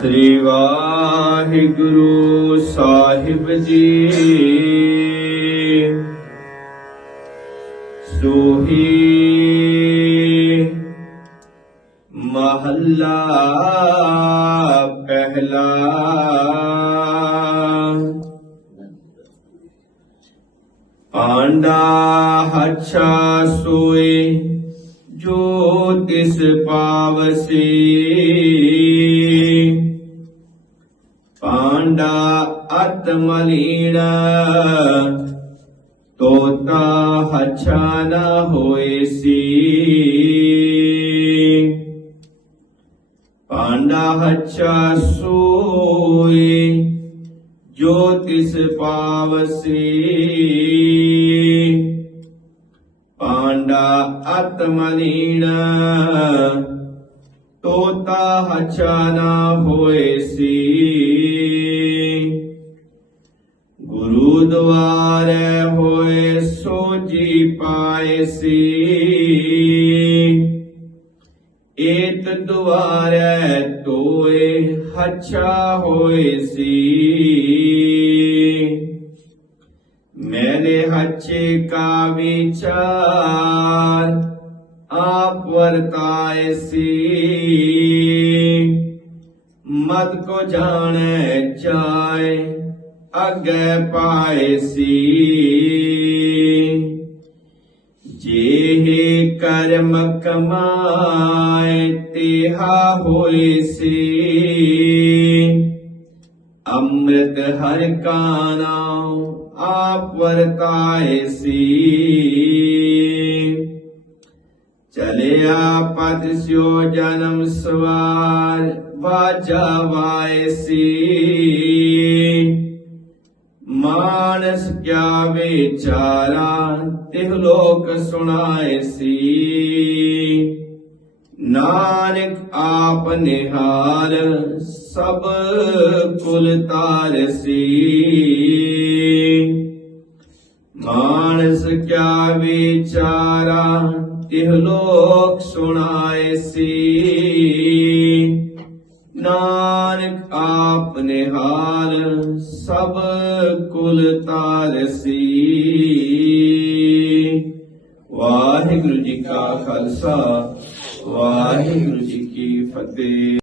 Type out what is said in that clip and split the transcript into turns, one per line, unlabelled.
ਸ੍ਰੀ ਵਾਹਿਗੁਰੂ ਸਾਹਿਬ ਜੀ। ਸੋਹੀ ਮਹੱਲਾ ਪਹਿਲਾ। ਪਾਂਡਾ ਹੱਛਾ ਸੋਏ ਜੋ ਤਿਸ ਪਾਵਸੀ। ਅਤਮਲੀਣਾ ਤੋਤਾ ਹੱਛਾ ਨਾ ਹੋਏ ਸੀ। ਪਾਂਡਾ ਹੱਛਾ ਸੋਏ, ਜੋ ਤਿਸ ਪਾਵਸੀ। ਪਾਂਡਾ ਆਤਮਲੀਣਾ ਤੋਤਾ ਹਛਾ ਨਾ ਹੋਏ ਸੀ। ਗੁਰੂ ਦੁਆਰੇ ਹੋਏ ਸੋਜੀ ਪਾਏ ਸੀ। ਏਤ ਦੁਆਰੇ ਤੋਏ ਹਛਾ ਹੋਏ ਸੀ। ਮੈਨੇ ਹੱਚੇ ਕਾ ਵਿਚਾਰ ਆਪ ਵਰਤਾਏ ਸੀ। ਮਤ ਕੋ ਜਾਣੈ ਚਾਏ ਅਗੇ ਪਾਏ ਸੀ। ਜਿਹੇ ਕਰਮ ਕਮਾਏ, ਤਿਹਾ ਹੋਏ ਸੀ। ਅੰਮ੍ਰਿਤ ਹਰ ਕਾ ਨਾਮ ਆਪ ਵਰਤਾਏ ਸੀ। ਚਲਿਆ ਪਦ ਸਿਓ ਜਨਮ ਸਵਾਰ, ਵਾਜਾ ਵਾਏ ਸੀ। ਮਾਨਸ ਕਿਆ ਵਿਚਾਰਾ ਤਿਹ ਲੋਕ ਸੁਣਾਏ ਸੀ। ਨਾਨਕ ਆਪ ਨਿਹਾਰ, ਸਭ ਕੁਲ ਤਾਰਸੀ ਮਾਨਸ ਕਿਆ ਵਿਚਾਰਾ ਤਿਹ ਲੋਕ ਸੁਣਾਏ ਸੀ। ਨਾਨਕ ਆਪ ਨਿਹਾਲ ਸਭ ਕੁਲ ਤਾਰਸੀ। ਵਾਹਿਗੁਰੂ ਜੀ ਕਾ ਖਾਲਸਾ ਵਾਹਿਗੁਰੂ ਜੀ ਕੀ ਫਤਿਹ।